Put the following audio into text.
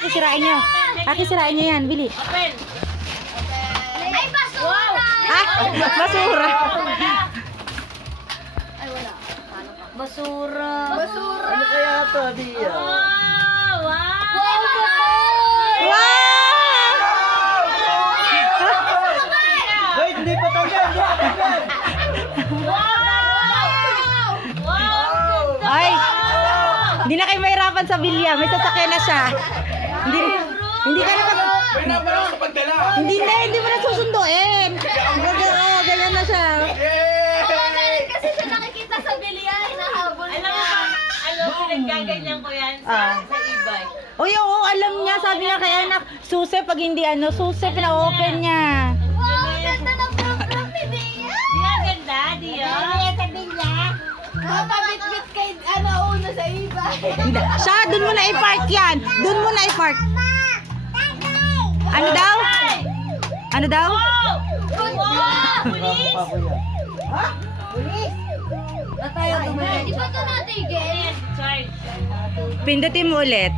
Kisirain niyo. Kisirain niyo yan. Bili. Open. Ay, basura! Basura. Ay, wala. Basura. Basura! Ano kaya ito, Dia? Wow! Wow! Wait, hindi pa tanggal. Hindi pa tanggal. Ay! Hindi na kayo mahirapan sa bilya. May sasakyan na siya. Hindi ka na hindi mo na susunduin. Ganyan na siya. Kasi siya nakikita sa bilya, hinahabol Alam mo niya. ba, pinaggaganyan ko yan sa e-bike. Uy, oo, alam niya. Sabi niya kay anak, susi pag hindi susi, pina-open niya. Wow, ganda ng program ni Bea! Di ba ganda, Dia? Kapabit-bit kay una sa iba. Siya, dun mo na i-park yan. Dun mo na i-park. Ano daw? Ano daw? Wow! Pulis! Pa ko yan. Di ba ito natigil? Charge. Pindutin mo ulit.